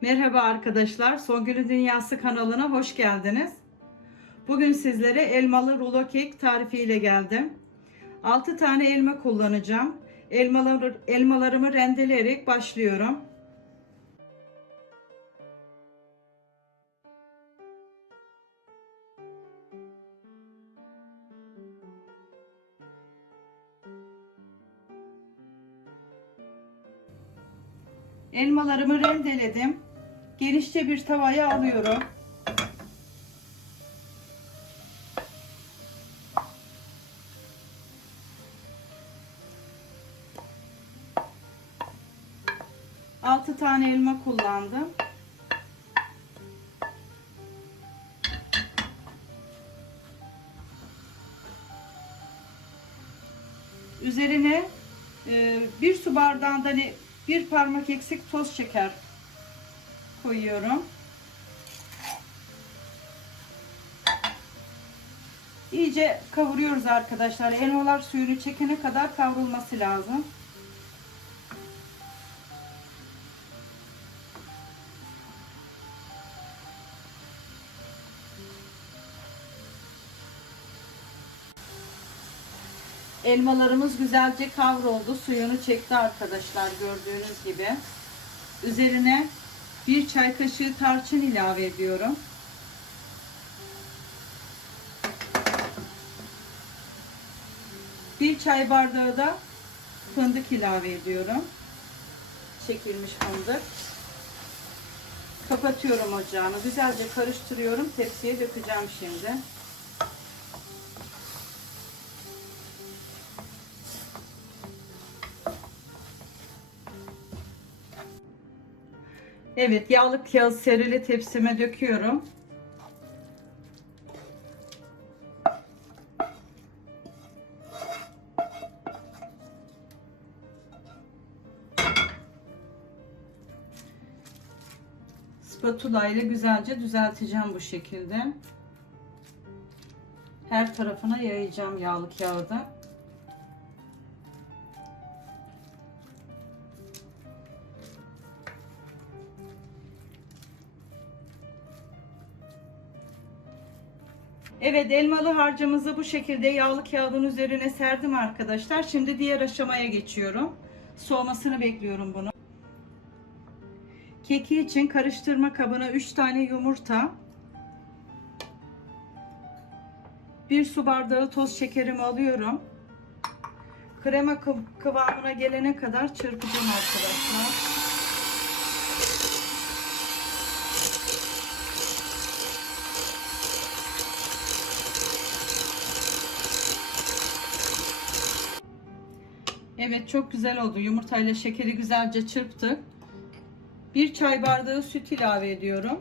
Merhaba arkadaşlar, Songül'ün Dünyası kanalına hoş geldiniz. Bugün sizlere elmalı rulo kek tarifiyle geldim. 6 tane elma kullanacağım. Elmaları, elmalarımı rendeleyerek başlıyorum. Elmalarımı rendeledim. Genişçe bir tavaya alıyorum. Altı tane elma kullandım. Üzerine e, bir su bardağında ne bir parmak eksik toz şeker koyuyorum. İyice kavuruyoruz arkadaşlar. Elmalar suyunu çekene kadar kavrulması lazım. Elmalarımız güzelce kavruldu. Suyunu çekti arkadaşlar gördüğünüz gibi. Üzerine bir çay kaşığı tarçın ilave ediyorum. Bir çay bardağı da fındık ilave ediyorum. Çekilmiş fındık. Kapatıyorum ocağımı. Güzelce karıştırıyorum. Tepsiye dökeceğim şimdi. Evet yağlı kağıt serili tepsime döküyorum. Spatula ile güzelce düzelteceğim bu şekilde. Her tarafına yayacağım yağlı kağıdı. Evet elmalı harcımızı bu şekilde yağlı kağıdın üzerine serdim arkadaşlar. Şimdi diğer aşamaya geçiyorum. Soğumasını bekliyorum bunu. Keki için karıştırma kabına 3 tane yumurta. 1 su bardağı toz şekerimi alıyorum. Krema kıv- kıvamına gelene kadar çırpacağım arkadaşlar. Evet çok güzel oldu. Yumurtayla şekeri güzelce çırptık. Bir çay bardağı süt ilave ediyorum.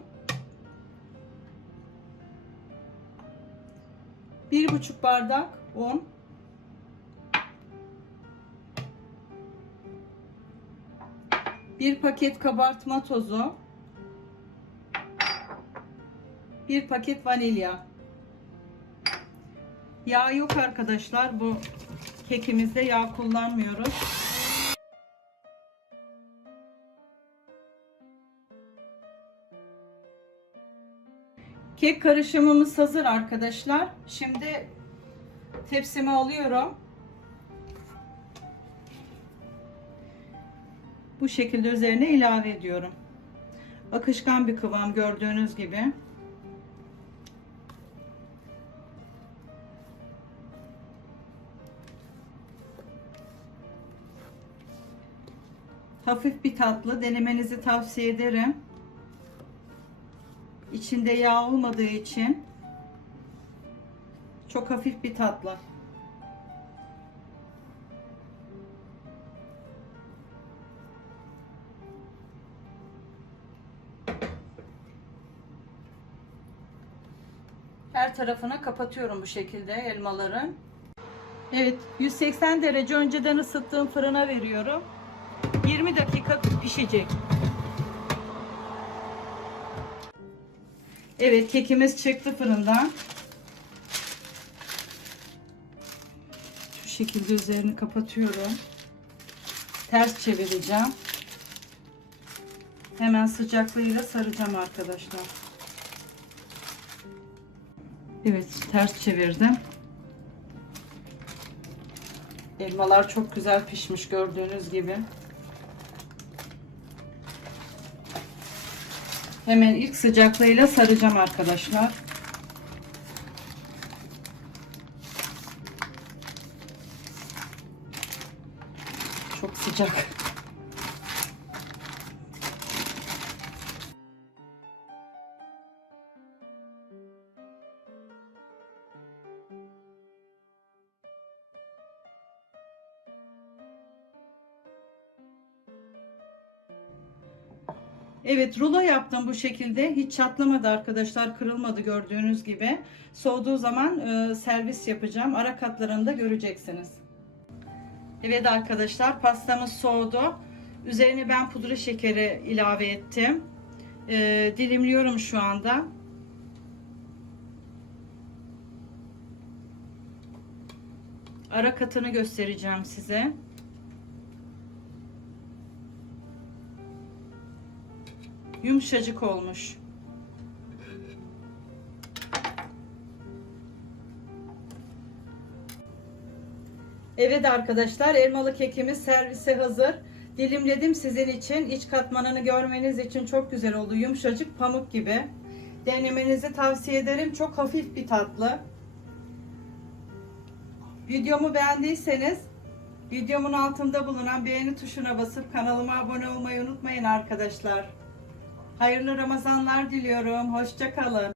Bir buçuk bardak un. Bir paket kabartma tozu. Bir paket vanilya. Yağ yok arkadaşlar. Bu kekimizde yağ kullanmıyoruz. Kek karışımımız hazır arkadaşlar. Şimdi tepsime alıyorum. Bu şekilde üzerine ilave ediyorum. Akışkan bir kıvam gördüğünüz gibi. Hafif bir tatlı denemenizi tavsiye ederim. İçinde yağ olmadığı için çok hafif bir tatlı. Her tarafına kapatıyorum bu şekilde elmaların. Evet 180 derece önceden ısıttığım fırına veriyorum. 20 dakika pişecek. Evet kekimiz çıktı fırından. Şu şekilde üzerini kapatıyorum. Ters çevireceğim. Hemen sıcaklığıyla saracağım arkadaşlar. Evet ters çevirdim. Elmalar çok güzel pişmiş gördüğünüz gibi. Hemen ilk sıcaklığıyla saracağım arkadaşlar. Çok sıcak. Evet rulo yaptım bu şekilde. Hiç çatlamadı arkadaşlar. Kırılmadı gördüğünüz gibi. Soğuduğu zaman e, servis yapacağım. Ara katlarını da göreceksiniz. Evet arkadaşlar pastamız soğudu. Üzerine ben pudra şekeri ilave ettim. E, dilimliyorum şu anda. Ara katını göstereceğim size. Yumuşacık olmuş. Evet arkadaşlar elmalı kekimiz servise hazır. Dilimledim sizin için. İç katmanını görmeniz için çok güzel oldu. Yumuşacık pamuk gibi. Denemenizi tavsiye ederim. Çok hafif bir tatlı. Videomu beğendiyseniz videomun altında bulunan beğeni tuşuna basıp kanalıma abone olmayı unutmayın arkadaşlar. Hayırlı Ramazanlar diliyorum. Hoşça kalın.